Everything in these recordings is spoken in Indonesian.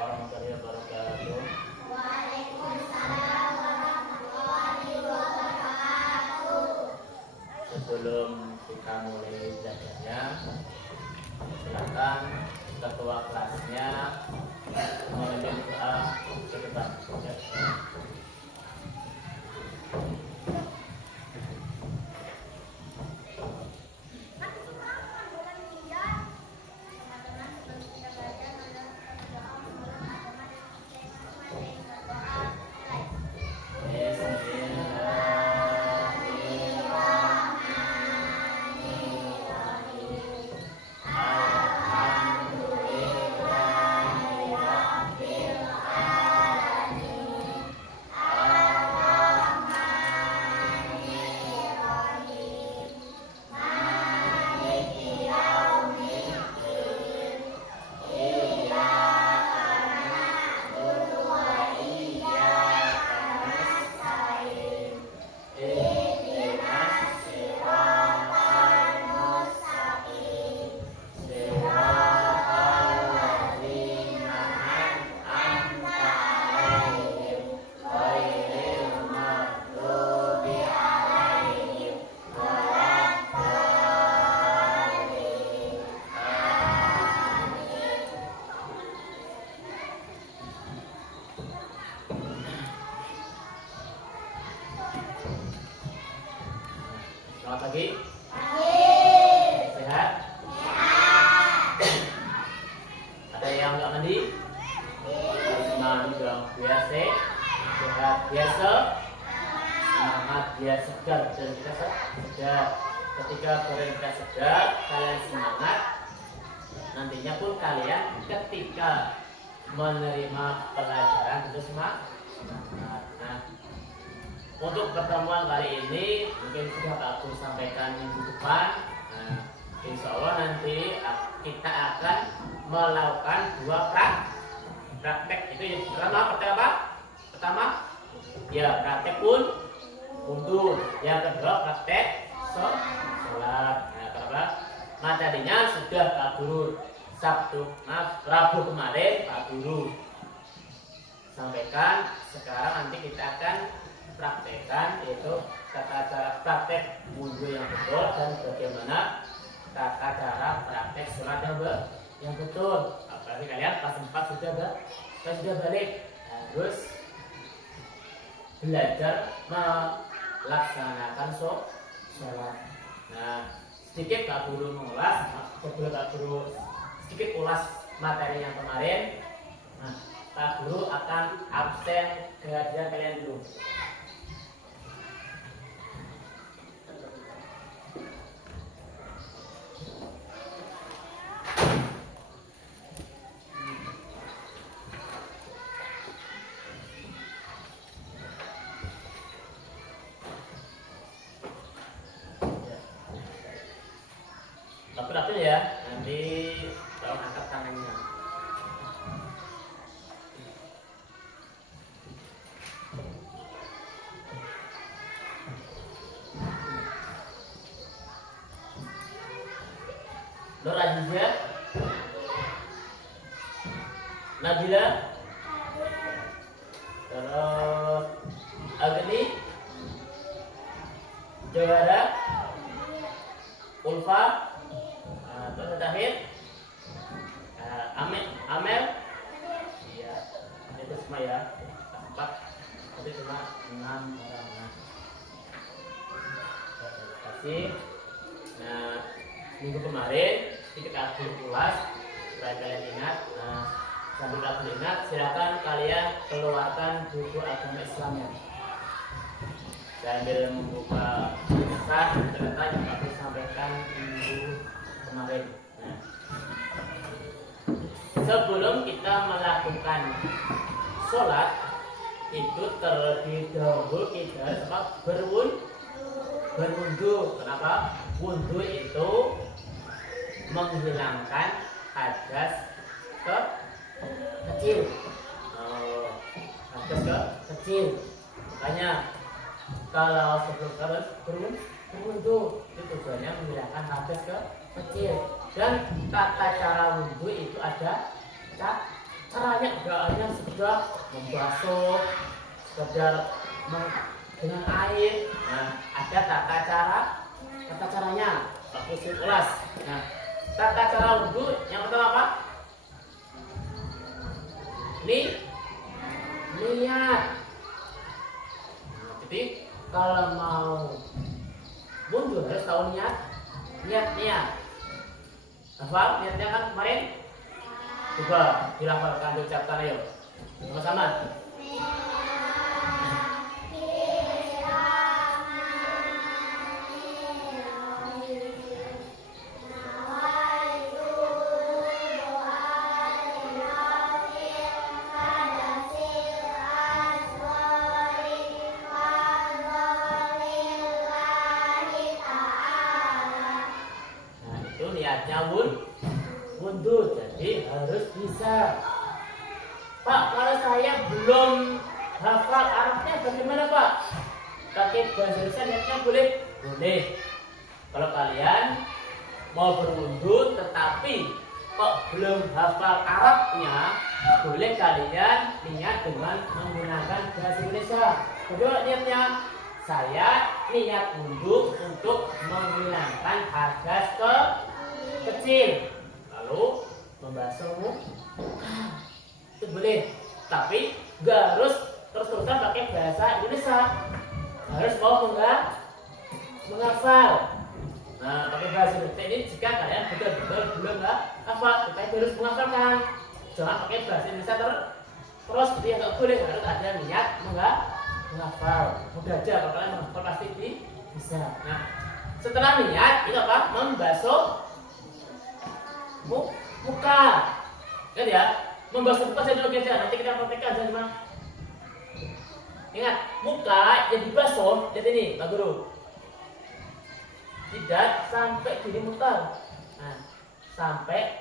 warahmatullahi wabarakatuh. Waalaikumsalam warahmatullahi wabarakatuh. Sebelum kita mulai belajarnya, silakan ketua kelasnya memimpin doa ke depan. Selamat pagi. Sehat? Ada yang nggak mandi? Mandi dong. Biasa, sehat biasa, semangat biar segar. Dan kita segar. Ketika kita segar, kalian semangat. Nantinya pun kalian ketika menerima pelajaran itu semangat. Nah, untuk pertemuan kali ini mungkin sudah Pak Agus sampaikan minggu depan. Nah, insya Allah nanti kita akan melakukan dua praktek. Itu yang pertama, praktek apa? Pertama, ya praktek undur. Yang kedua praktek sholat. Nah, kenapa? Materinya sudah Pak Guru Rabu kemarin Pak Guru sampaikan. Sekarang nanti kita akan praktekkan, yaitu tata cara praktek wudhu yang betul dan bagaimana tata cara praktek sholat yang betul. Apalagi kalian kelas 4 sudah balik, harus belajar melaksanakan sholat. Nah, sedikit Pak Guru mengulas, sebelum Pak Guru sedikit ulas materi yang kemarin. Nah, Pak Guru akan absen kehadiran kalian dulu. Tapi ya, nanti tolong angkat tangannya. Nur Aziza, Nabila, terus Agni, Jawara, Ulfa, terus Dahir, Amel, iya, itu semua ya, 4, itu cuma 6 orang. Terima kasih. Nah, minggu kemarin sedikit aku ulas supaya kalian ingat. Nah, sambil aku ingat, silakan kalian keluarkan buku agama Islamnya. Sambil membuka kisah cerita yang aku sampaikan minggu kemarin. Nah, sebelum kita melakukan sholat itu terlebih dahulu kita berwudu. Kenapa? Wudu itu menghilangkan hadas kecil. Hadas kecil. Makanya kalau sebelum berwudu itu tujuannya menghilangkan hadas kecil. Dan tata cara wudu itu ada caranya nggak hanya sekedar membasuh, sekedar dengan air. Nah, ada tata caranya. Aku ulas. Nah, tata cara wudhu yang pertama apa? Niat. Nah, jadi kalau mau wudhu harus tahu niat. Hafal niatnya kan kemarin? Coba dilafalkan, diucapkan ayo. Sama-sama. Niatnya wudhu, jadi harus bisa. Pak, kalau saya belum hafal Arabnya bagaimana Pak? Pakai bahasa Indonesia niatnya boleh? Boleh. Kalau kalian mau berwudhu tetapi kok belum hafal Arabnya, boleh kalian niat dengan menggunakan bahasa Indonesia. Kedua niatnya, saya niat wudhu untuk menghilangkan hadas kecil, lalu membasuh muka. Itu boleh, tapi nggak harus terus-terusan pakai bahasa Indonesia. Harus mau menghafal. Nah, pakai bahasa Indonesia ini jika kalian betul-betul belum hafal, kita harus menghafalkan. Jangan pakai bahasa Indonesia terus dia nggak boleh, harus ada niat menghafal. Mudah aja kalau kalian menghafal pasti bisa. Nah, setelah niat itu apa? Membasuh muka. Ingat ya, membasuh muka saya dulu aja. Nanti kita praktekkan aja cuma. Ingat, muka yang dibasuh, lihat ini, Pak Guru. Tidak sampai gini muter. Nah, sampai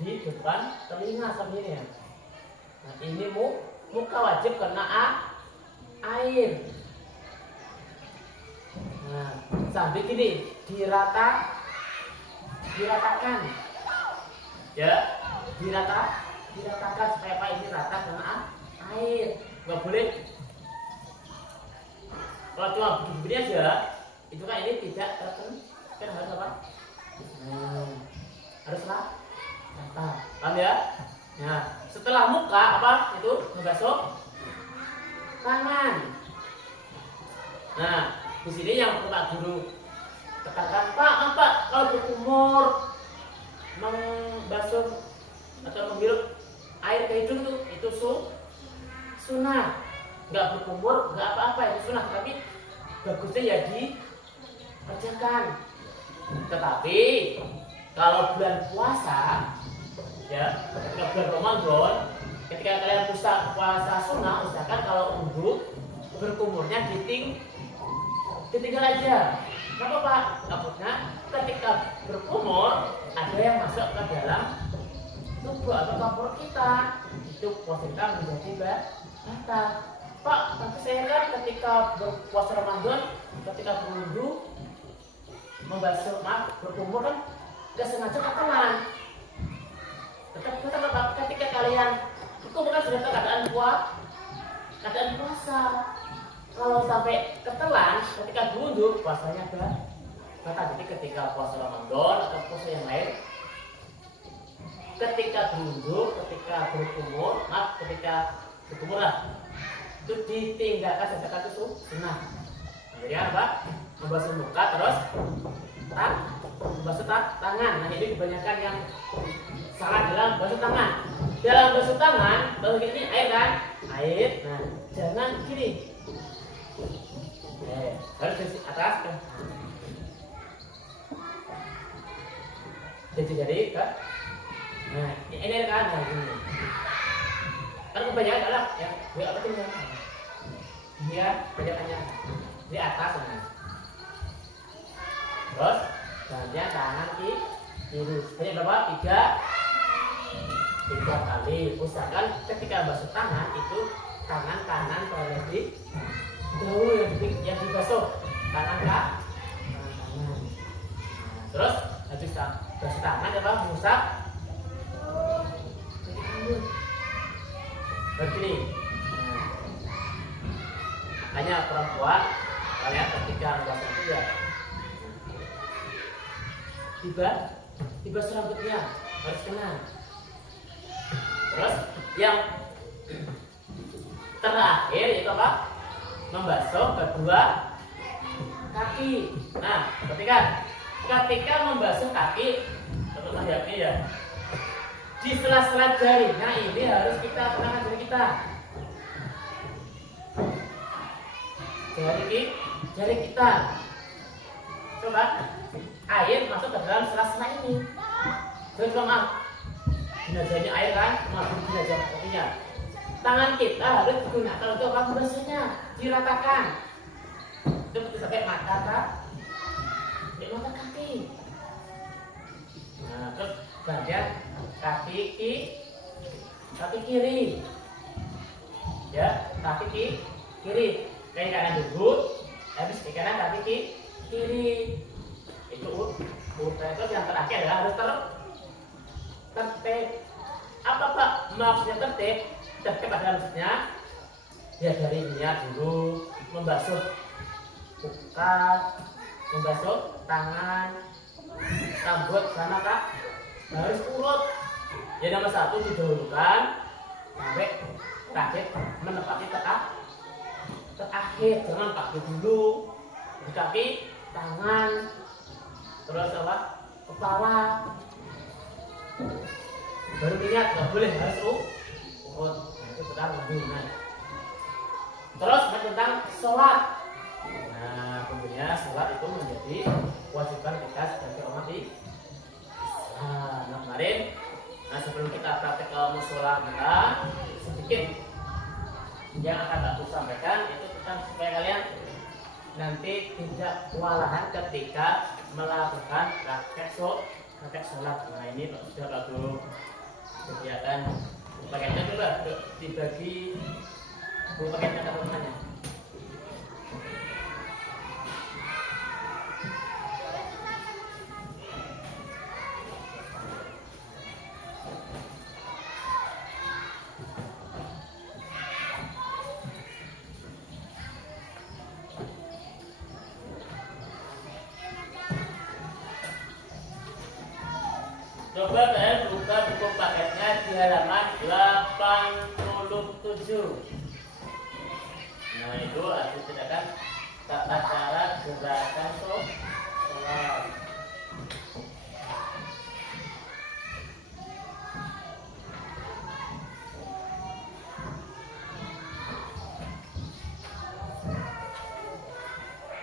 di depan telinga seperti ini ya. Nah, ini muka wajib kena air. Nah, sampai gini, diratakan. Ya, diratakan supaya apa ini rata kena air. Nggak boleh kalau cuma begini aja, itu kan ini tidak kan harus apa? Harus rata. Paham ya? Nah, setelah muka apa itu membasuh tangan. Nah, di sini yang Pak Guru tekankan, Pak, kalau berkumur membasuh atau menghirup air ke hidung itu sunnah. Nggak berkumur nggak apa-apa, itu sunnah, tapi bagusnya ya dikerjakan. Tetapi kalau bulan puasa ya, ketika bulan Ramadan, ketika kalian puasa sunnah, usahakan kalau wudhu berkumurnya ditinggal aja. Kenapa Pak? Takutnya ketika berkumur ada yang masuk ke dalam tubuh atau kapur kita, itu puasa kita menjadi batal. Pak, tapi saya lihat ketika berpuasa Ramadan, ketika berwudhu berkumur kan nggak sengaja ketelan. Tetap Pak, ketika kalian berkumur kan sudah keadaan puasa. Kalau sampai ketelan ketika berwudhu, puasanya batal. Jadi ketika puasa Ramadan atau puasa yang lain, ketika berwudhu, ketika berkumur lah, itu ditinggalkan sedangkan itu sunnah. Kemudian apa? Membasuh muka, terus membasuh tangan. Nah, ini kebanyakan yang salah dalam basuh tangan. Dalam basuh tangan, basuh ini air kan? Air. Nah, jangan gini. Harus dari atas kan? Jadi kan? Nah, ini kan? Nah, ini. Kan kebanyakan adalah ya, apa itu? Dia kebanyakannya di atas. Nah. Terus, kemudian tangan kiri. Banyak berapa? 3 kali. Usahakan ketika basuh tangan itu tangan kanan boleh dahulu yang dibasuh tangan kanan. Terus habis basuh tangan apa? Mengusap kaki rambut. hanya perempuan, kalian ketika membasuh itu ya tiba rambutnya harus kena. Terus yang terakhir itu apa? Membasuh kedua kaki. Nah, ketika membasuh kaki, tentu saja ya. Di sela-sela jarinya ini harus kita kenakan jari kita. Jari kita. Coba air masuk ke dalam sela-sela ini. Coba jenazahnya air kan, masuk jenazah kakinya. Tangan kita harus digunakan untuk apa? Membasuhnya, diratakan. Itu betul sampai mata kan? Di mata kaki. Nah, terus bagian kaki kiri. Ya, kaki kiri. Kayak kanan dulu, habis di kanan kaki kiri. Itu urutan itu yang terakhir adalah harus tertib. Apa Pak maksudnya tertib? Tertib adalah maksudnya ya dari niat dulu membasuh muka, membasuh tangan, rambut sana Kak, harus urut. Ya nomor 1 didahulukan sampai terakhir menepati terakhir, jangan kaki dulu, kaki, tangan, terus apa? Kepala. Baru niat, nggak boleh harus urut. Itu tentang hubungan. Terus tentang sholat. Nah, tentunya sholat itu menjadi kewajiban kita sebagai umat Islam. Nah, kemarin, sebelum kita praktek ke musola kita, sedikit yang akan aku sampaikan itu tentang supaya kalian nanti tidak kewalahan ketika melakukan praktek sholat. Nah, ini sudah bagus kegiatan paketnya coba dibagi paketnya ke teman-temannya. Coba kalian buka buku paketnya di halaman 87. Nah, itu ada tindakan tata cara gerakan sholat.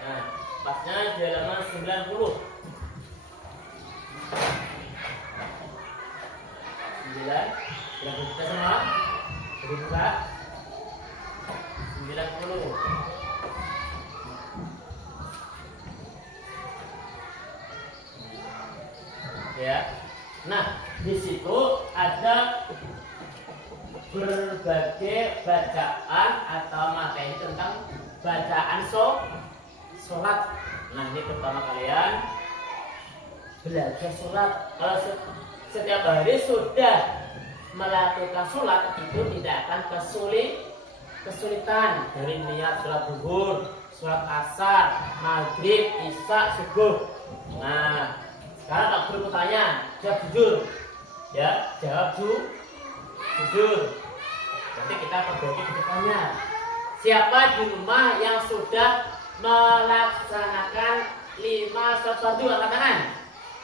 Nah, pasnya di halaman 90. 9, kita semua jadi buka 90. Ya. Nah, di situ ada berbagai bacaan atau materi tentang bacaan sholat. Nah, ini pertama kalian belajar sholat. Kalau setiap hari sudah melakukan sholat itu tidak akan kesulitan dari niat sholat zuhur, sholat asar, maghrib, isya, subuh. Nah, sekarang tak perlu tanya, jawab jujur, ya, jawab jujur. Nanti kita perbagi ke depannya. Siapa di rumah yang sudah melaksanakan 5 sholat fardu? Angkat tangan.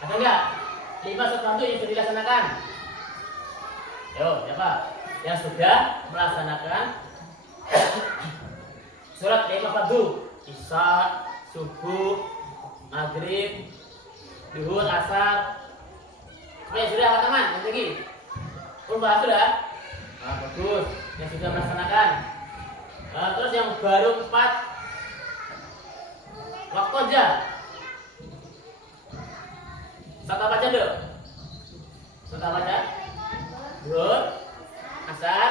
Ada enggak? 5 sholat fardu yang sudah dilaksanakan. Yo, siapa yang sudah melaksanakan sholat 5 fardu? Isya, subuh, maghrib, zuhur, asar. Yang sudah angkat tangan, yang lagi. Sudah? Nah, bagus. Yang sudah melaksanakan. Nah, terus yang baru 4 waktu aja. Sholat apa aja dong? Sholat apa aja? Zuhur, asar,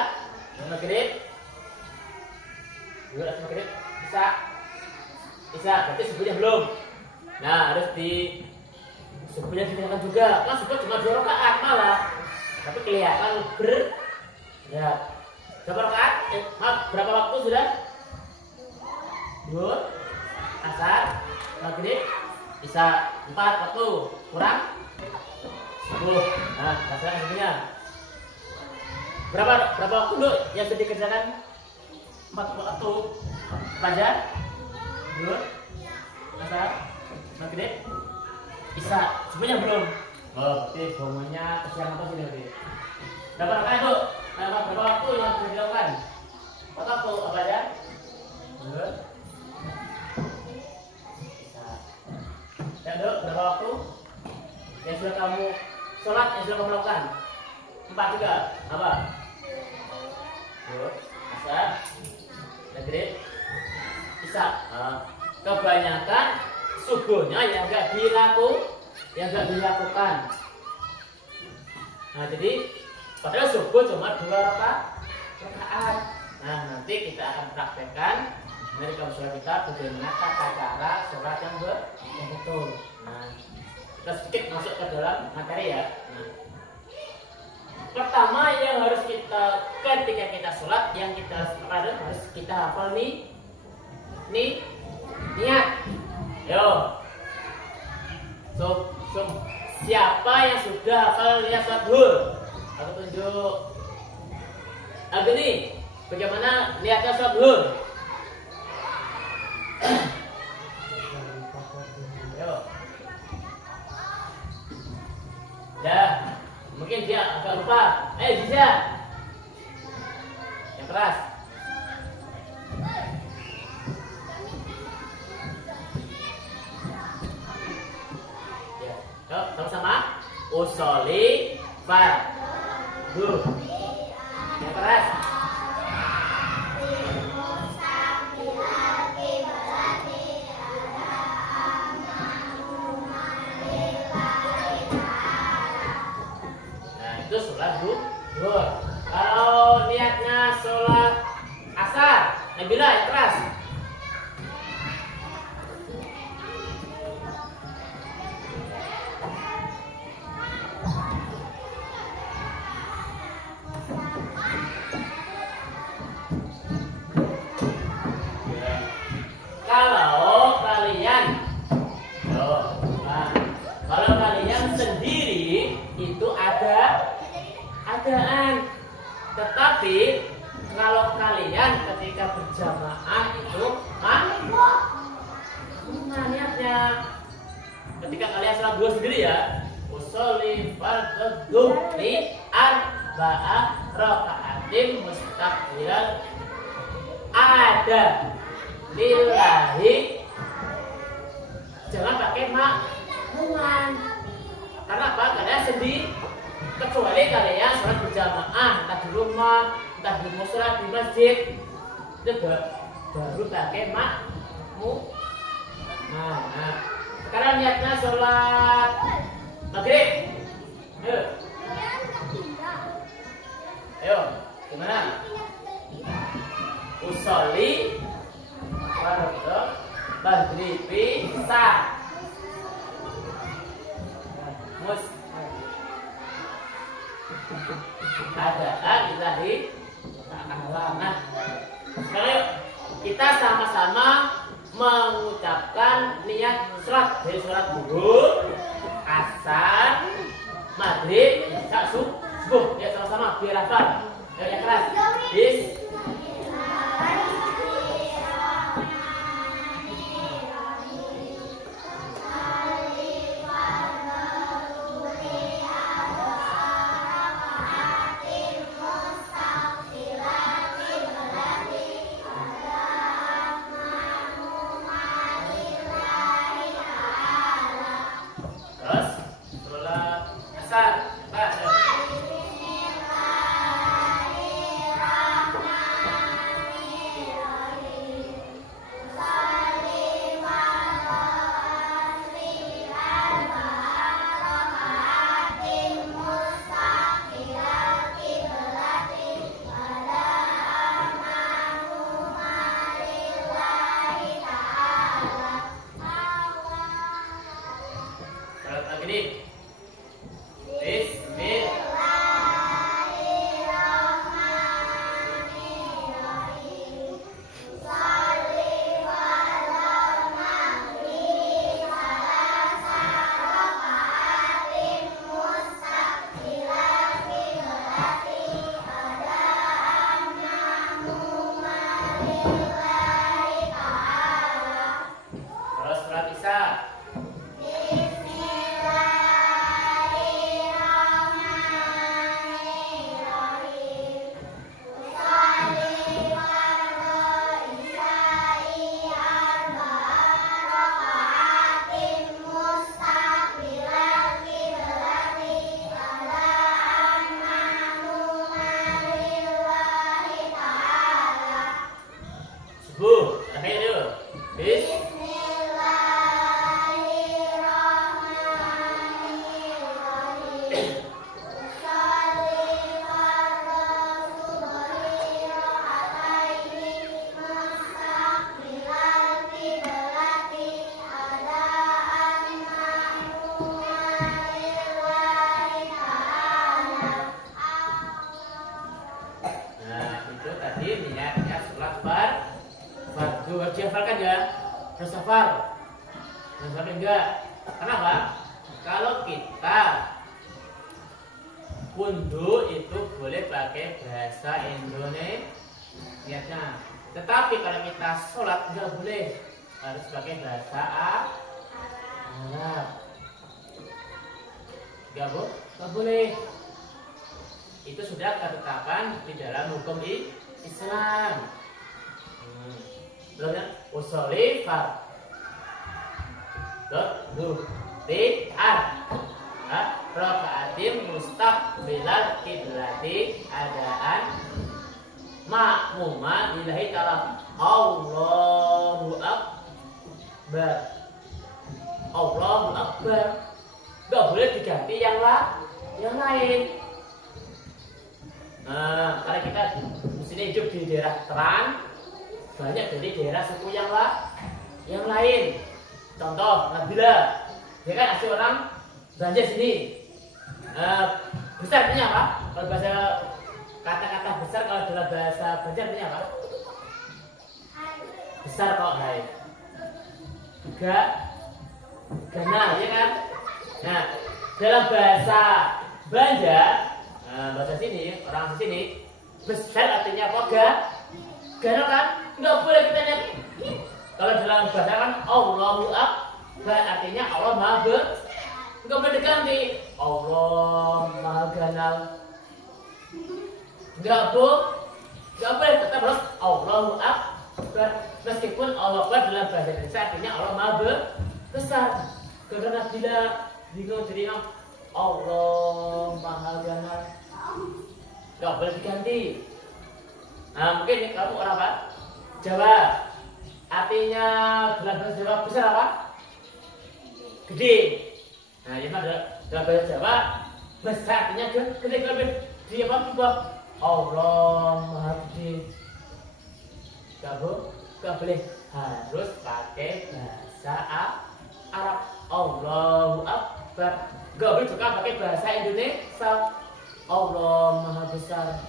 maghrib. Zuhur, asar, maghrib. Isya. Berarti subuhnya belum. Nah, harus di subuhnya dikerjakan juga. Kan subuh cuma 2 rakaat malah. Tapi kelihatan ya. Berapa rakaat? Berapa waktu sudah? zuhur, asar, maghrib, isya 4 waktu kurang 10. Nah, hasilnya sebenarnya berapa waktu dulu yang sudah dikerjakan? 4 waktu fajar, zuhur, asar, maghrib, isya. Sebenarnya belum. Oh, berarti bangunnya kesiangan apa sih nanti? Berapa rakaat itu? Berapa waktu yang sudah dilakukan? 4 waktu apa aja? Zuhur, isya. Ya dulu, berapa waktu yang sudah kamu sholat, yang sudah kamu lakukan? 4 juga. Apa? Zuhur, asar, maghrib, isya. Kebanyakan subuhnya yang enggak dilakukan. Nah, jadi padahal subuh cuma 2 rakaat. Nah, nanti kita akan praktekkan dari kaum sholat kita bagaimana tata cara sholat yang betul. Nah, kita sedikit masuk ke dalam materi ya. Nah, pertama yang harus kita ketika kita sholat yang harus kita hafal nih niat. Yo, so siapa yang sudah hafal niat sholat zuhur? Aku tunjuk. Nih, bagaimana niatnya sholat zuhur? Yo. Ya, mungkin dia agak lupa. Bisa. Yang keras. Ya, yuk, sama-sama. Usolli fardu. Yang keras. Itu sholat zuhur. Kalau niatnya sholat asar, Nabila yang keras. Kalau kalian sendiri itu ada adaan, tetapi kalau kalian ketika berjamaah itu niatnya ketika kalian sholat zuhur sendiri ya, usolli fardhu li arba'a raka'atin mustaqbilal ada lillahi. Jangan pakai makmuman. Karena apa? Kalian sendiri. Kecuali kalian sholat berjamaah, entah di rumah, entah di musola, di masjid, itu baru pakai makmum. Nah, sekarang niatnya sholat maghrib. Ayo, gimana? Usolli fardhu maghribi sa. Adaan ilahi ta'ala. Nah, sekarang yuk kita sama-sama mengucapkan niat sholat. Dari sholat zuhur, asar, maghrib, isya, subuh. Ya sama-sama biar hafal. Yang keras. kan ya? Harus hafal. Harus hafal enggak? Kenapa? Kalau kita wudhu itu boleh pakai bahasa Indonesia. Tetapi kalau kita sholat enggak boleh, harus pakai bahasa Arab. Enggak boleh. Itu sudah ketetapan di dalam hukum Islam. Belum ya? Usolli rakaatim mustaqbilal kiblati adaan ma'muma lillahi ta'ala. Allahu akbar. Allahu akbar. Enggak boleh diganti yang lain. Nah, karena kita di sini hidup di daerah Teran, banyak dari daerah suku yang lain. Contoh Nabila, dia kan asli orang Banjar sini. Besar artinya apa? Kalau bahasa kata-kata besar kalau dalam bahasa Banjar artinya apa? Besar kok, hai. Ganal, ya kan? Nah, dalam bahasa Banjar, bahasa sini, orang sini, besar artinya apa? Ganal kan? Nggak boleh kita nyanyi. Kalau dalam bahasa kan Allahu akbar artinya Allah Maha Besar. Enggak boleh diganti Allah Maha Ganal. Enggak boleh, tetap harus Allahu akbar. Meskipun Allah Akbar dalam bahasa Indonesia artinya Allah Maha Besar. Karena bila bingung jadi Allah Maha Ganal, enggak boleh diganti. Nah, mungkin kamu orang apa? Jawa. Artinya dalam bahasa Jawa besar apa? Gede. Nah, ini dalam bahasa Jawa besar artinya gede. Di apa juga Allah Maha Gede. Gak boleh, harus pakai bahasa Arab. Allahu Akbar. Gak boleh juga pakai bahasa Indonesia. Allah Maha Besar.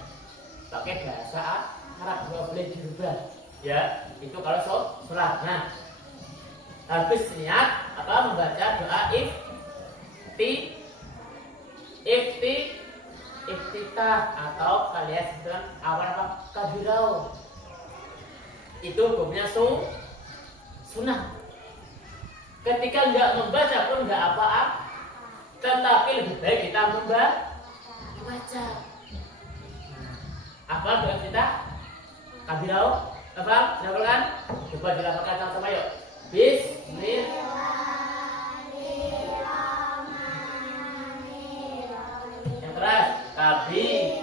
Pakai bahasa Arab, gak boleh dirubah. Ya, itu kalau sholat. Nah, habis niat apa membaca doa iftitah atau kalian sedang awal apa kabirau. Itu hukumnya sunnah. Ketika nggak membaca pun nggak apa-apa, tetapi lebih baik kita membaca. Apa doa kita? Kabirau. Apa? Silakan. Coba dilafalkan sama-sama yuk. Bismillahirrahmanirrahim. Yang keras. Kabi.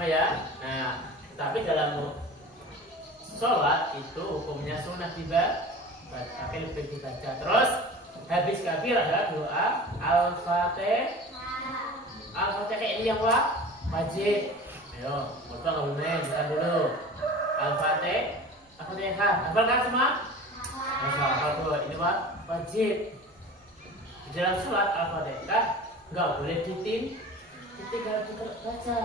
Ya. Nah, tapi dalam sholat itu hukumnya sunnah tapi lebih dibaca. Terus habis kabir ada doa Al-Fatihah ini yang wajib. Ayo, kita ngomongin dulu. Al-Fatihah. Hafal kan semua? Hafal. Ini wajib. Di dalam sholat Al-Fatihah nggak boleh ditinggal baca.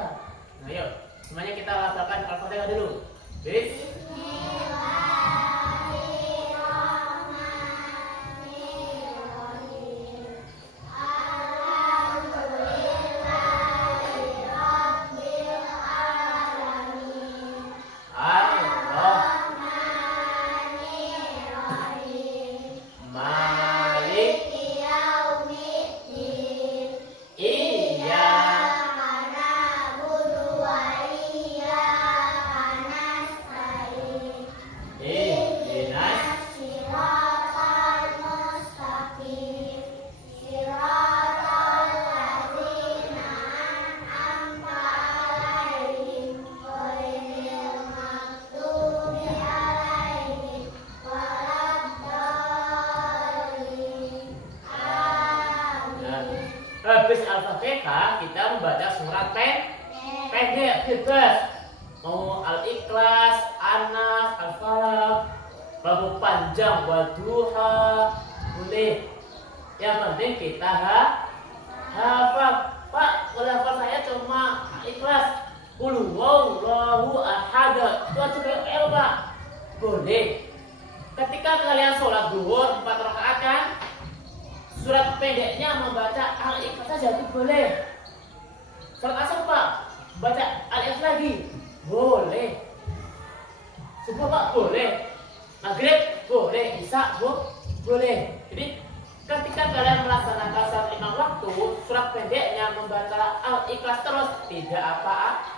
Nah, yuk, semuanya kita hafalkan Al-Fatihah dulu. Bismillahirrahmanirrahim. Alhamdulillahirabbil alamin. Ar-Rahmanirrahim. Maliki yaumiddin. habis Al-Fatihah kita membaca surat pendek bebas. Mau Al-Ikhlas, Anas, Al-Falaq, kalau panjang Wadduha boleh. Yang penting kita hafal. Pak, kalau hafal saya cuma Ikhlas, Qul huwallahu ahad. Itu aja kayak Pak. Boleh. Ketika kalian sholat zuhur 4 rakaat kan, surat pendeknya membaca Al-Ikhlas saja itu boleh. Sholat asar Pak, baca Al-Ikhlas lagi boleh. Subuh Pak boleh. Maghrib boleh. Isya boleh. Jadi ketika kalian melaksanakan salat 5 waktu, surat pendeknya membaca Al-Ikhlas terus tidak apa-apa.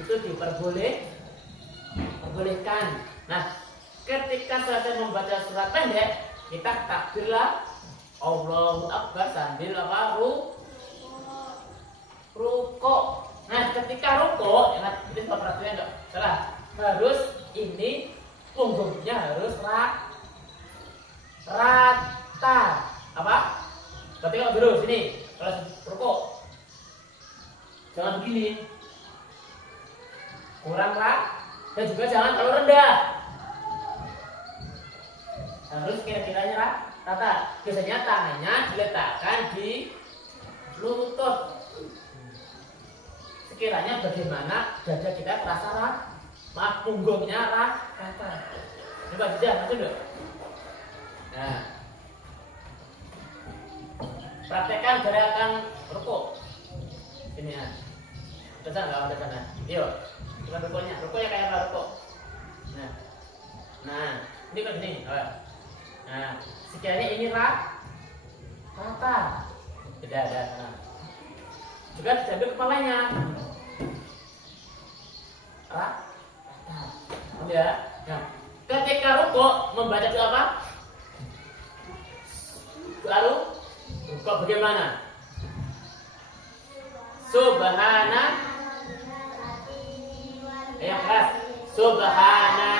Itu diperbolehkan. Nah, ketika selesai membaca surat pendek, kita takbirlah Allahu Akbar sambil rukuk. Nah, ketika rukuk, ingat ini perhatian enggak salah. Harus ini punggungnya harus rata. Apa? Berarti kalau dulu sini, kalau rukuk jangan begini. Kurang dan juga jangan terlalu rendah. Harus kira-kiranya rata. Biasanya tangannya diletakkan di lutut. Sekiranya bagaimana dada kita terasa punggungnya rata. Coba saja, masuk dulu. Nah, praktekkan gerakan rukuk. Ini ya. Udah sana. Yuk, coba rukuknya kayak apa rukuk. Nah, ini kan gini. Nah, sekiranya ini rata. Tidak ada. Nah. Juga diambil kepalanya. Rata. Ya. Nah, ketika rukuk membaca itu apa? Lalu rukuk bagaimana? Subhana. Yang keras. Subhana.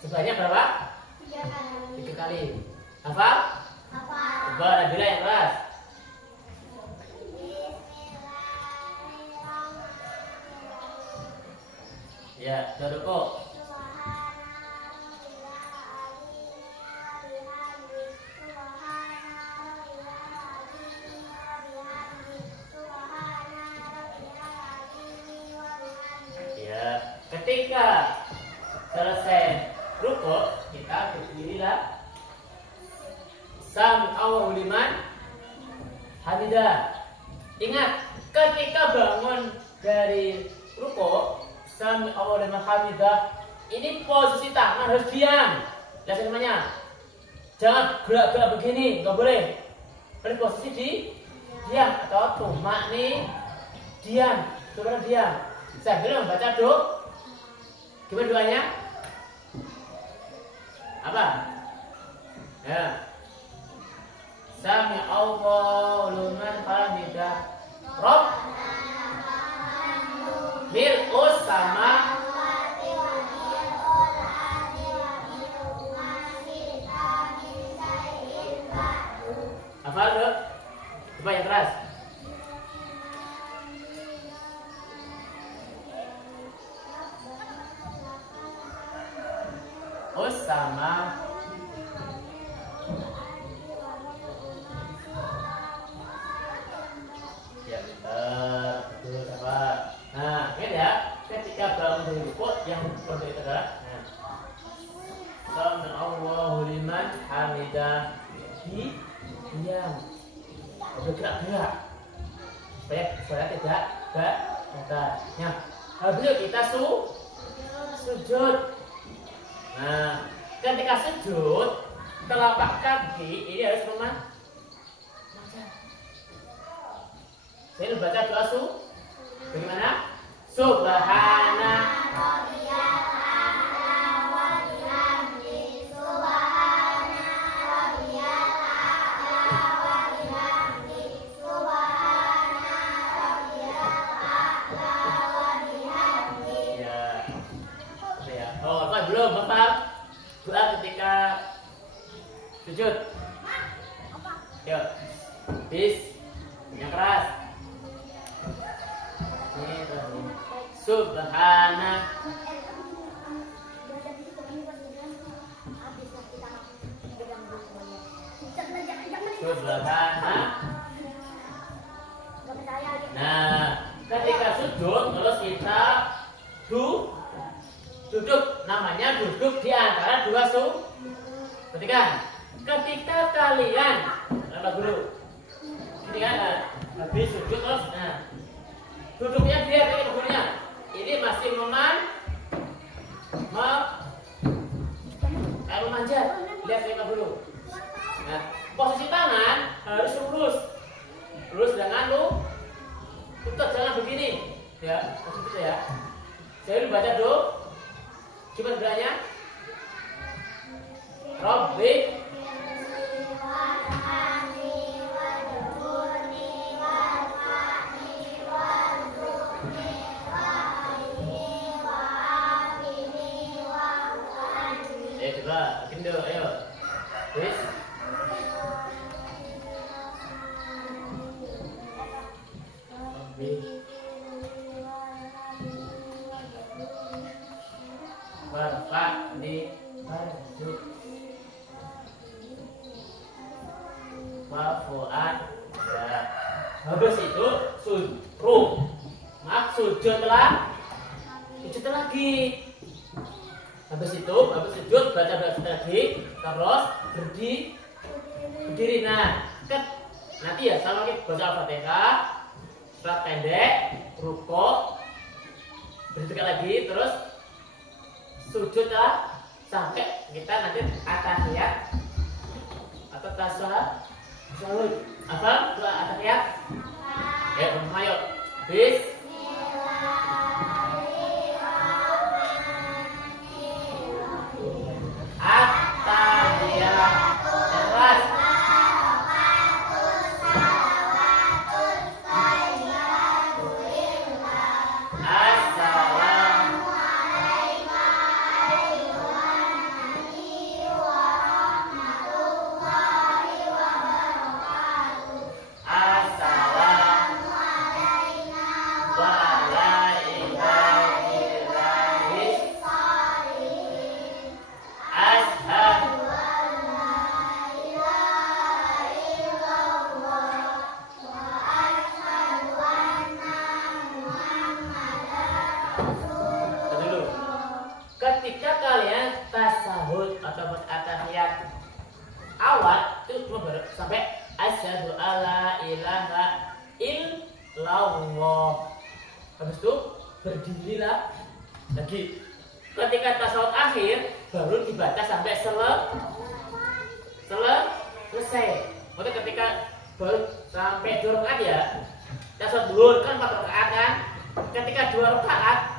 Sebanyak berapa? 3 kali. Hafal? Coba Nabila yang keras. Ya, sudah rukuk. Ya, ketika selesai rukuk, kita berdirilah. Sami Allahu liman hamidah. Ingat, ketika bangun dari rukuk, Sami Allahu liman hamidah, ini posisi tangan harus diam. Lihat namanya. Jangan gerak-gerak begini, nggak boleh. Pada posisi diam atau tumak nih diam. Coba diam. Sambil membaca doa. Gimana doanya? Apa? Ya. Sami Allahu liman hamidah. Rob mil'us sama hafal dong? Coba yang keras. Us sama ya betul apa? Nah, ini ya ketika bangun dari rukuk yang seperti itu adalah Sami Allahu liman hamidah. Diam, bergerak-gerak supaya tidak katanya. Habis kita sujud. Nah, ketika sujud telapak kaki ini harus memacang. Saya baca doa bagaimana? Subhana. Ya, Sujud. Yuk. Bis. Yang keras. Ini terus. Subhana. Subhana. Nah, ketika sujud terus kita duduk, namanya duduk di antara dua ketika kalian apa guru ini kan habis sujud terus duduknya dia kayak gurunya ini masih memanjat, lihat kayak guru. Nah, posisi tangan harus lurus dengan tutup, jangan begini ya, maksudnya ya. Saya baca dulu. Gimana geraknya? Robbi coba bikin dulu, ayo. Wis. Robbi Warfa di baju Wafuat ya. Habis itu sujud lagi. Habis sujud baca lagi, terus berdiri. Nah, nanti ya sama kita baca Al-Fatihah, surat pendek, rukuk, berdiri lagi, terus sujud lah sampai kita nanti atahiyat atau tasawuf. Apa? Doa atahiyat. Ya, ayo. Atahiyat. Keras. Ketika kalian tasahud atau atahiyat awal itu cuma baru sampai asyhadu alla ilaha illallah. Habis itu berdirilah lagi. Ketika tasawuf akhir baru dibaca sampai selesai. Maksudnya ketika baru sampai 2 rakaat ya. Tasawuf dulu kan 4 rakaat kan. Ketika 2 rakaat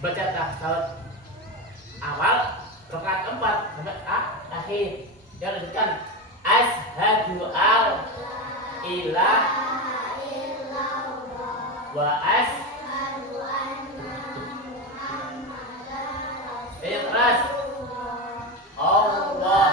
baca tasawuf awal rakaat 4 sampai akhir. Ya lanjutkan asyhadu alla ilaha wa asyhadu anna Muhammadan keras. Allahumma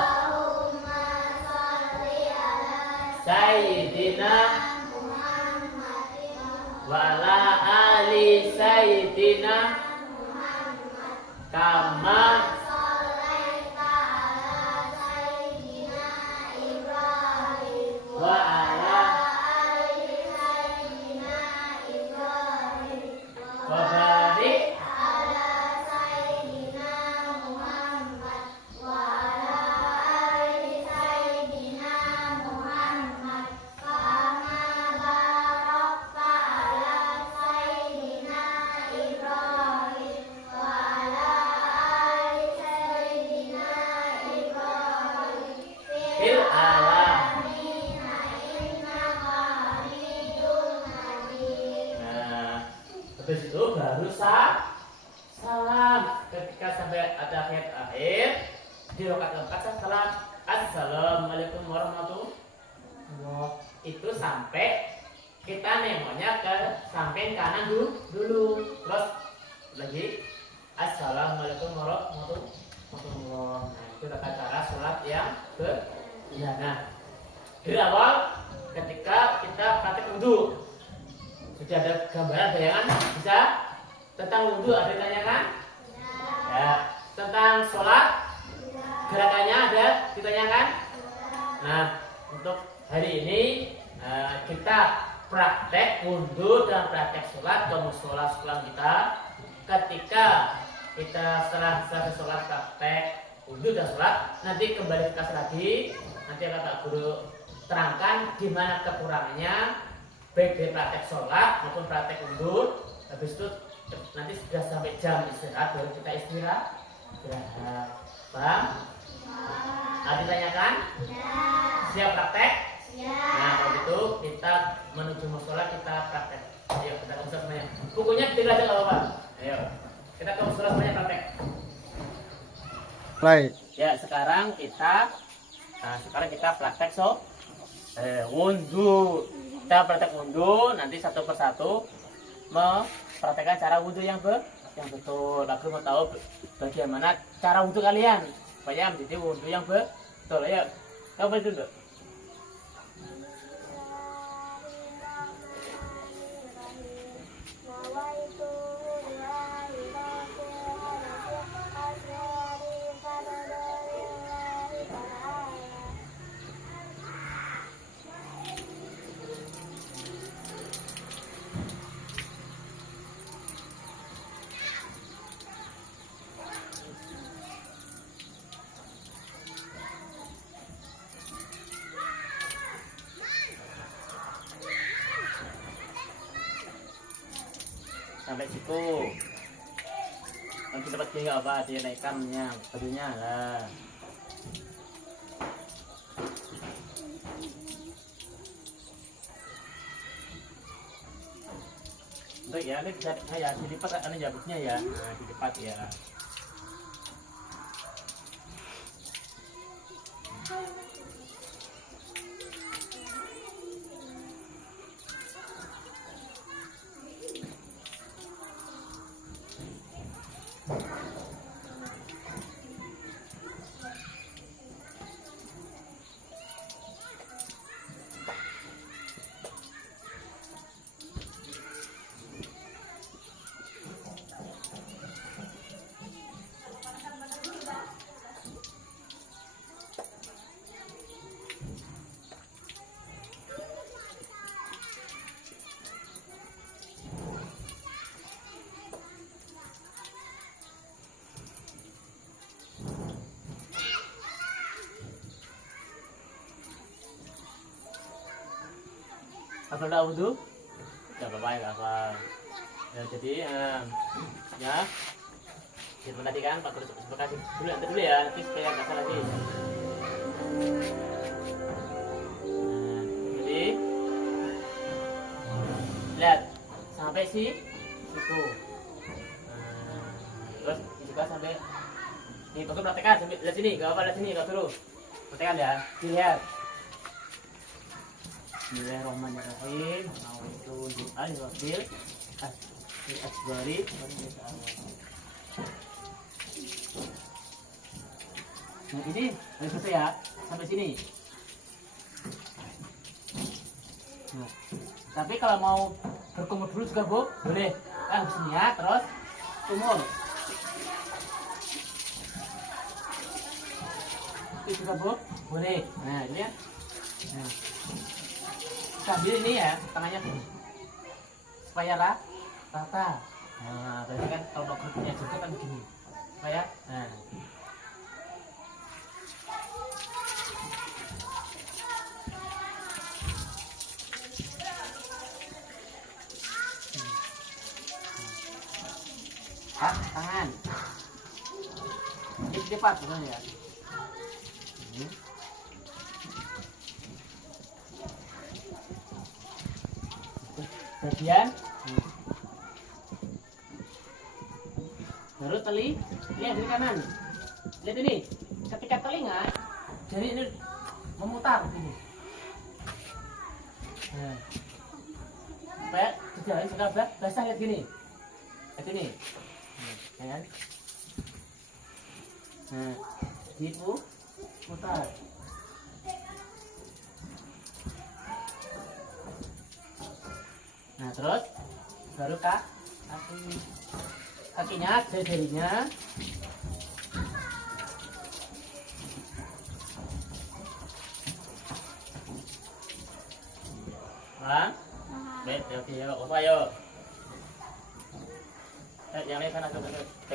shalli ala sayyidina Muhammadin wa ala ali sayyidina Muhammad kama shallaita ala sayyidina Ibrahim wa ala ali sayyidina Ibrahim wa barik ala sayyidina Muhammad wa ala ali sayyidina Muhammad kama barakta ala sayyidina Ibrahim wa ala ali sayyidina Ibrahim fil alamin innaka Hamidum Majid. Nah, habis itu baru salam. Ketika sampai atahiyat akhir di rakaat keempat salam. Assalamualaikum warahmatullahi wabarakatuh. Itu sampai kita nengoknya ke samping kanan dulu. Terus lagi Assalamualaikum warahmatullahi wabarakatuh. Nah, itu tata cara sholat yang benar. Nah, dari awal ketika kita praktek wudhu sudah ada gambaran bayangan bisa tentang wudhu ada yang tanyakan? Ya. Tentang sholat gerakannya ada ditanyakan? Nah, untuk hari ini kita praktek wudhu dan praktek sholat ke musola sekolah kita. Ketika kita setelah selesai sholat praktek wudhu dan sholat, nanti kembali ke kelas lagi. Nanti akan Pak Guru terangkan gimana kekurangannya baik dari praktek sholat maupun praktek wudhu. Habis itu nanti sudah sampai jam istirahat baru kita istirahat. Paham? Ditanyakan? Siap praktek? Nah, kalau gitu kita menuju musola kita praktek. Ayo kita ke musola semuanya. Bukunya ditinggal aja nggak apa-apa. Ayo kita ke musola semuanya praktek. Baik. Ya sekarang kita praktek wudhu. Kita praktek wudhu. Nanti satu persatu mempraktekkan cara wudhu yang betul. Aku mau tahu bagaimana cara wudhu kalian supaya menjadi wudhu yang betul. Ayo, coba dulu. Sampai situ nanti dapat tinggal apa dia naikannya bajunya lah. Untuk ya ini bisa ya dilipat anu jabutnya ya. Nah, dilipat ya. Apa udah wudhu? Ya apa ya apa. Ya jadi ya kita tadi kan Pak Guru terima kasih dulu nanti dulu ya nanti supaya nggak salah lagi. Jadi lihat sampai situ. Terus juga sampai ini Pak Guru praktekkan sampai lihat sini, nggak apa lihat sini nggak turun. Praktekkan ya, dilihat. Bismillahirrahmanirrahim. Nauzubillahi al-wabil asbari. Nah ini harus selesai ya sampai sini. Nah, tapi kalau mau berkumur dulu juga Bu, boleh. Sini ya, terus kumur. Itu juga Bu, boleh. Nah ini ya. Nah. Sambil ini ya tangannya supaya rata. Nah berarti kan kalau grupnya juga kan begini supaya nah. Tangan cepat bukan ya. Bagian baru lihat di kanan, lihat ini ketika telinga jadi ini memutar ini supaya tidak sudah basah. Lihat gini, lihat ini kan Nah, putar. Nah, terus baru kakinya, jari-jarinya. Paham? Baik, oke, yuk, apa yuk? Yang lain kan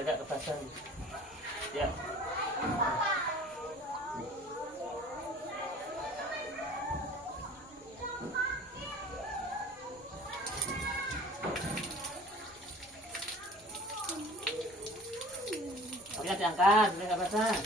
agak kebasan. Ya. Oke, diangkat, biar nggak basah.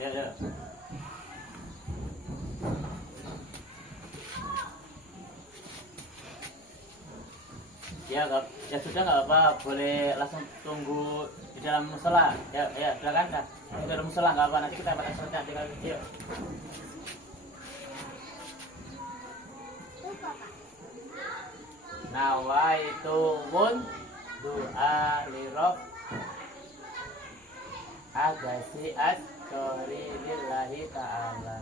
Ya. Ya sudah nggak apa, boleh langsung tunggu di dalam musola. Ya silakan dah. Di dalam musola nggak apa, nanti kita batas sholatnya tinggal yuk. Nawaitu doa lirob agasi askori lillahi ta'ala.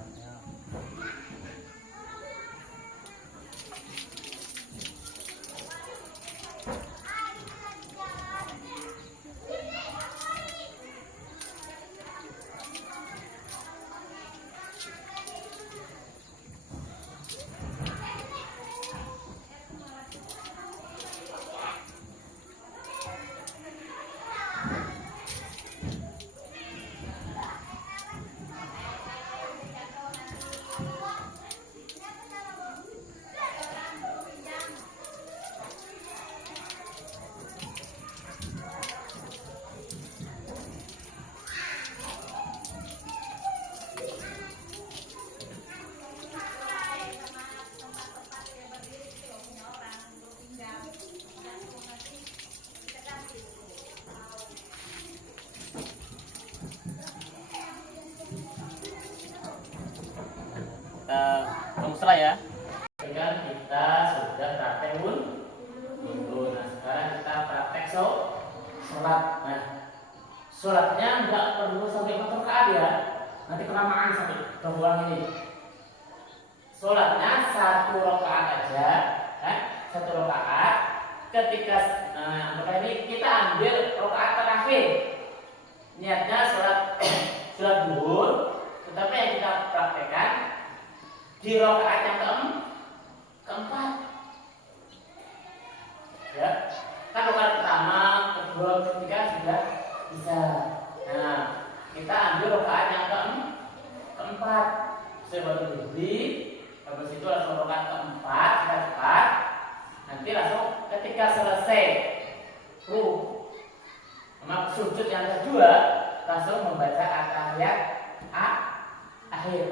Musola ya. Kan kita sudah praktek wudhu. Nah, sekarang kita praktek sholat. Nah, sholatnya nggak perlu sampai 4 rakaat ya. Nanti kelamaan sampai kebuang ini. Sholatnya 1 rakaat aja, kan? 1 rakaat. Ketika ini kita ambil rakaat terakhir. Niatnya sholat zuhur, tetapi yang kita praktekkan di rakaat yang keempat, ya kan rakaat pertama, kedua, ketiga sudah bisa. Nah, kita ambil rakaat yang keempat, saya baru berdiri, habis itu langsung rakaat keempat, cepat, nanti langsung ketika selesai sujud yang kedua, langsung membaca at-tahiyat akhir.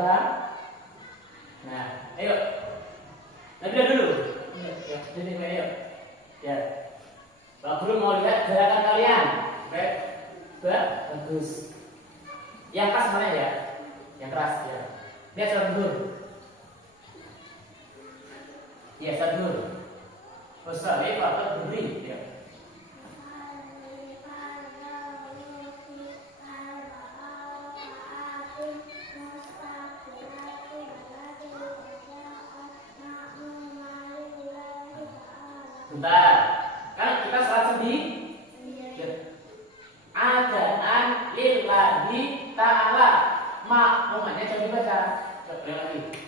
Nah, ayo. Nabi dulu. Ya, jadi ayo. Ya. Pak Guru mau lihat gerakan kalian. Baik. Bagus. Yang keras mana ya? Yang keras ya. Lihat sholat dulu. Ya, sholat dulu. Usalli faqad beri. Ya. di adzan lillahi ta'ala. Makmumannya coba dibaca. Coba lagi.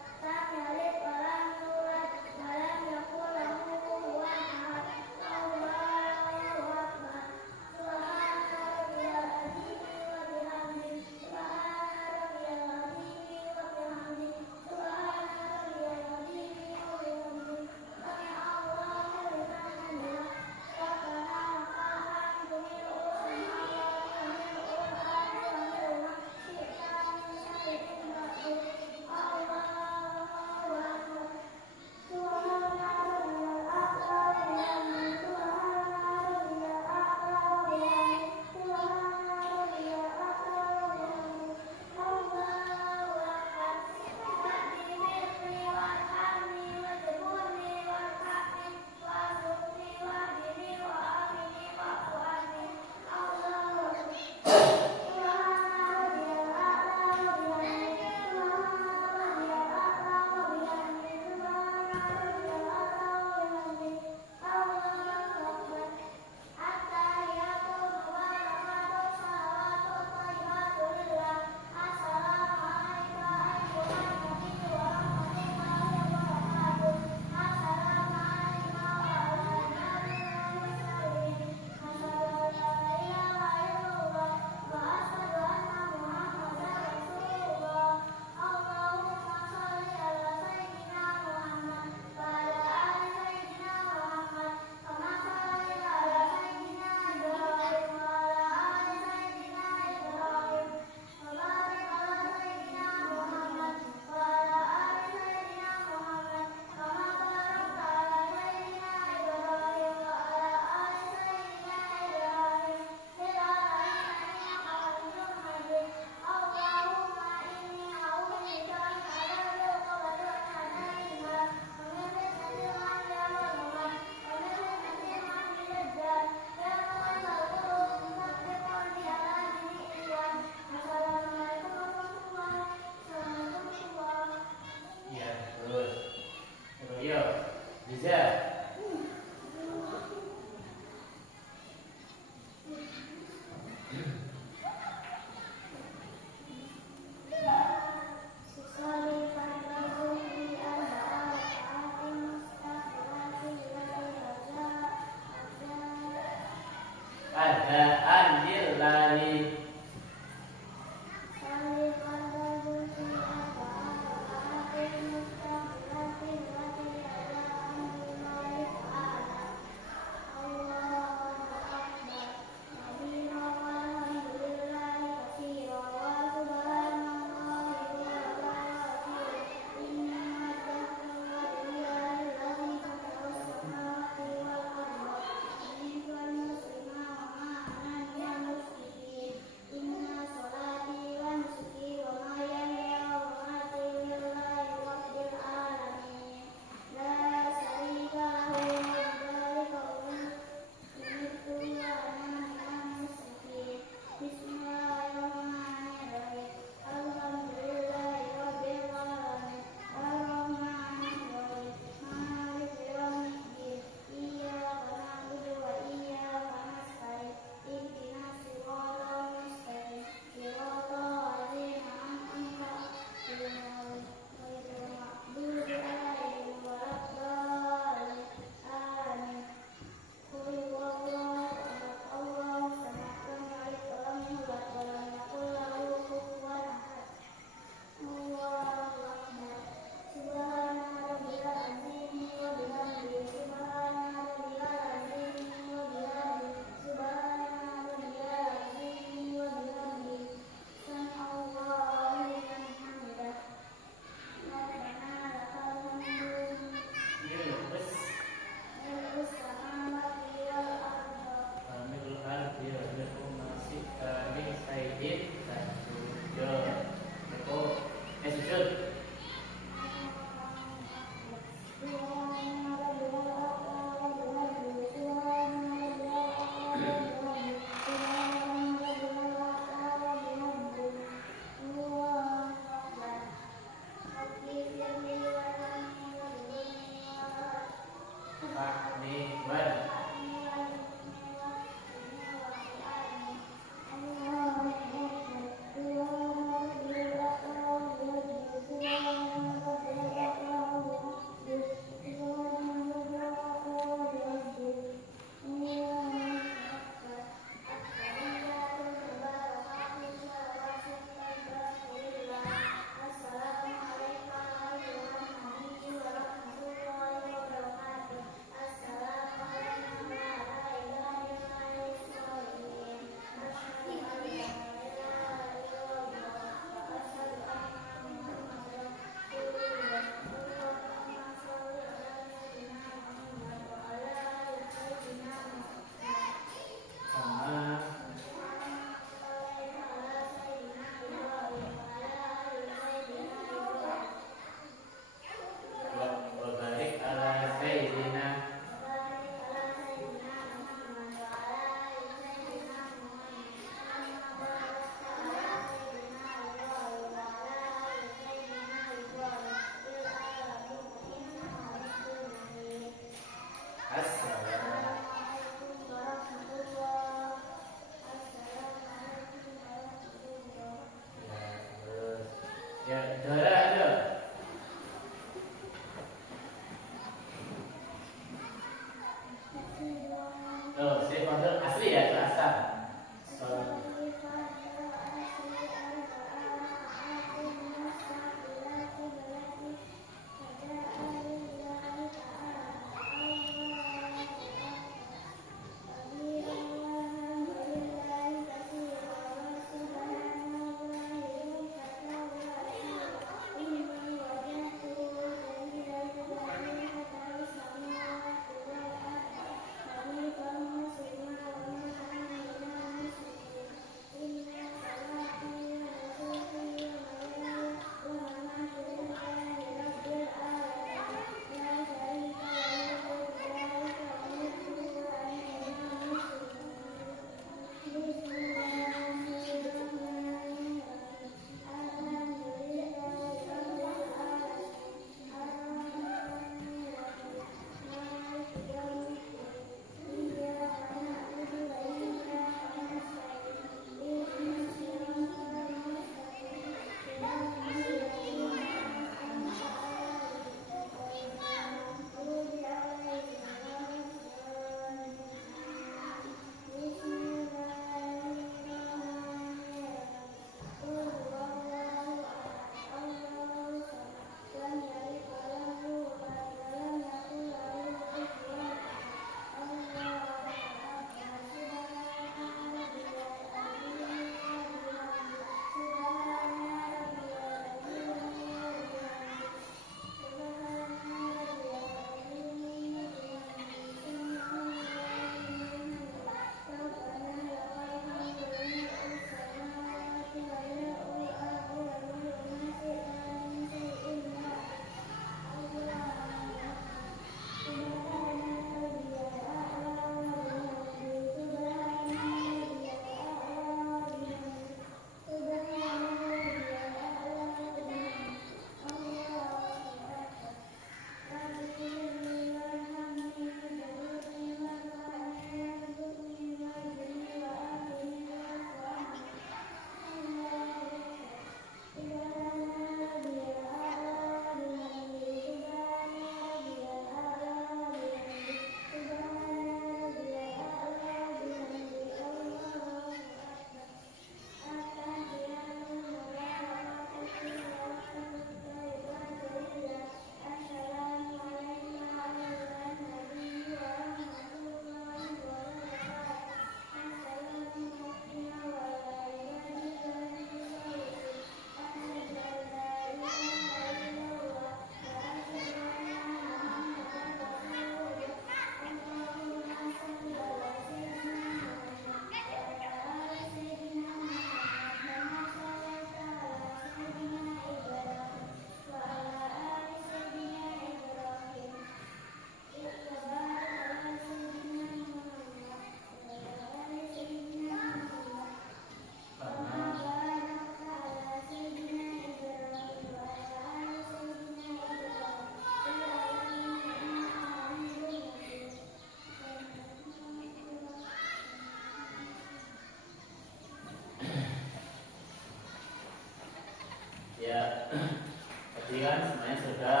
Jadi kan semuanya sudah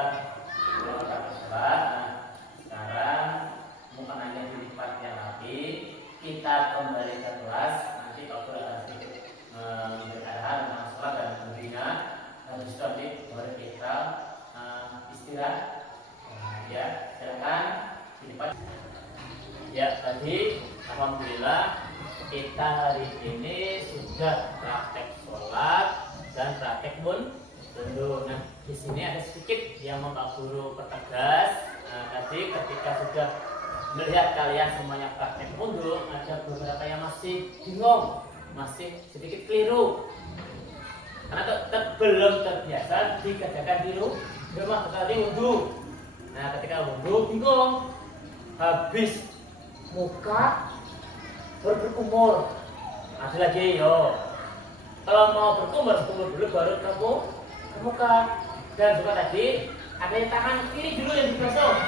kita sholat. Nah, sekarang mukanya dilipat yang rapi. Kita kembali ke kelas. Nanti Pak Guru akan sedikit memberi arahan tentang sholat dan membina. Habis itu nanti baru kita istirahat. Ya, silakan dilipat. Ya, tadi alhamdulillah kita hari ini sudah praktek sholat dan praktek wudhu. Nah, di sini ada sedikit yang mau Pak Guru pertegas. Tadi ketika sudah melihat kalian semuanya praktek wudhu, ada beberapa yang masih bingung, masih sedikit keliru. Karena belum terbiasa dikerjakan di rumah, tadi wudhu. Nah, ketika wudhu bingung, habis muka berkumur. Ada lagi yo. Kalau mau berkumur dulu baru ke muka. Dan juga tadi ada yang tangan kiri dulu yang dibasuh.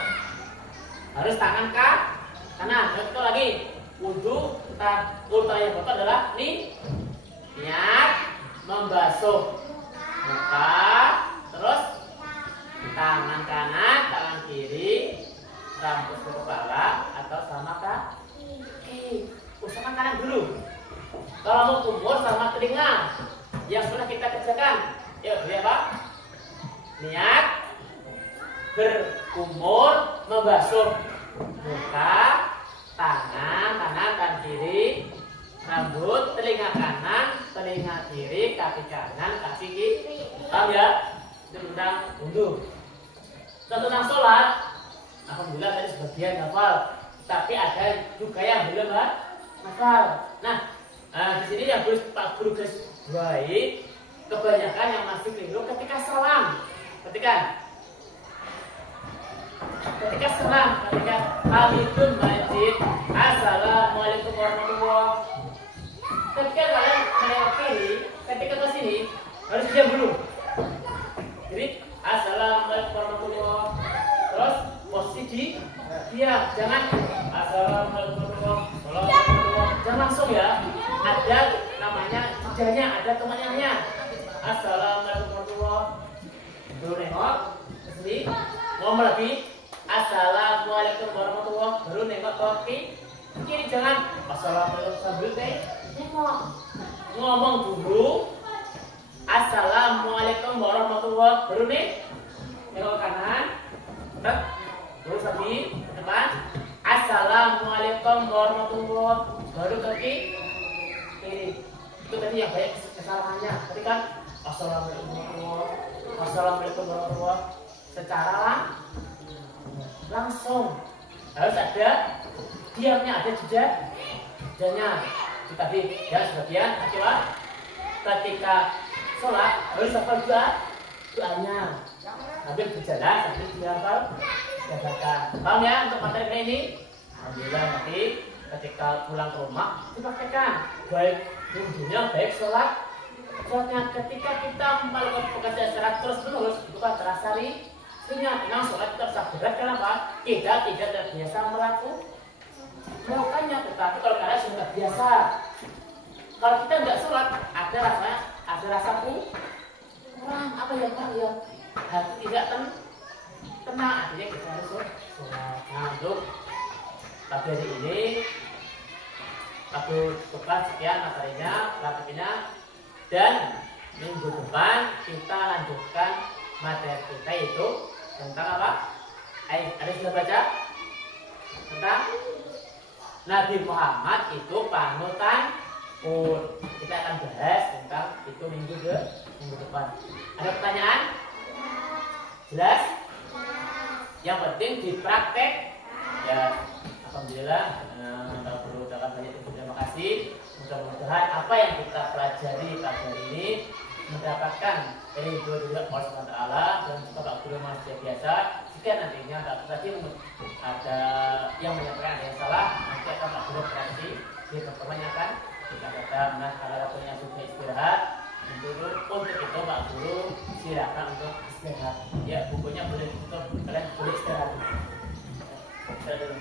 Harus tangan kanan. Dan itu lagi wudhu urutan yang pertama adalah niat membasuh muka, terus tangan kanan, tangan kiri, rambut ke kepala atau sama kaki. Usahakan kanan dulu. Kalau mau kumur sama telinga yang sudah kita kerjakan. Yuk, lihat Pak. Niat berkumur membasuh muka, tangan kanan dan kiri, rambut, telinga kanan, telinga kiri, kaki kanan, kaki kiri. Paham ya? Itu tentang wudhu. Tentang sholat, alhamdulillah tadi sebagian hafal, tapi ada juga yang belum hafal. Nah, di sini yang Pak Guru garis bawahi, kebanyakan yang masih keliru ketika salam. Ketika salam, ketika Hamidun Majid, Assalamualaikum warahmatullahi wabarakatuh. Ketika kalian menengok kiri, ketika ke sini harus diam dulu. Jadi Assalamualaikum warahmatullahi wabarakatuh. Terus posisi diam, jangan Assalamualaikum warahmatullahi wabarakatuh. Jangan langsung ya. Ada namanya jedanya, ada temannya. Assalamualaikum warahmatullahi wabarakatuh. Dulu nengok ke sini, ngomong lagi Assalamualaikum warahmatullahi wabarakatuh. Baru nengok ke kiri, jangan Assalamualaikum sambil nengok. Ngomong dulu Assalamualaikum warahmatullahi wabarakatuh. Baru nengok ke kanan. Terus lagi ke depan Assalamualaikum warahmatullahi wabarakatuh. Baru ke kiri. Itu tadi yang banyak kesalahannya. Tadi kan Assalamualaikum warahmatullahi wabarakatuh. Secara langsung harus ada diamnya, ada jedanya. Itu tadi ya sebagian akibat ketika sholat harus hafal doanya sambil berjalan sambil dihafal bacakan. Paham ya untuk materi ini? Alhamdulillah nanti ketika pulang ke rumah dipraktekkan baik wudhunya baik sholatnya. Ketika kita melakukan pekerjaan secara terus menerus itu kan terasa ringan. Memang sholat itu terasa berat. Kenapa? Kita tidak terbiasa melakukannya. Tetapi kalau kalian sudah biasa, kalau kita nggak sholat ada rasa kurang apa ya Pak ya, hati tidak tenang. Artinya kita harus sholat. Nah, untuk pagi hari ini aku cukupkan sekian materinya, prakteknya, dan minggu depan kita lanjutkan materi kita itu tentang apa? Ada sudah baca? Tentang Nabi Muhammad itu panutan. Kita akan bahas tentang itu minggu depan. Ada pertanyaan? Jelas? Yang penting dipraktek. Ya, alhamdulillah. Kalau perlu ucapkan banyak terima kasih. Mudah-mudahan apa yang kita pelajari pada hari ini mendapatkan ridho dari Allah SWT dan juga Pak Guru masih biasa. Jika nantinya tadi ada yang menyampaikan ada yang salah, nanti akan Pak Guru koreksi dipertanyakan. Jika kata nah kalau waktunya sudah istirahat, untuk itu Pak Guru silakan untuk istirahat. Ya bukunya boleh tutup, kalian boleh istirahat. Istirahat dulu.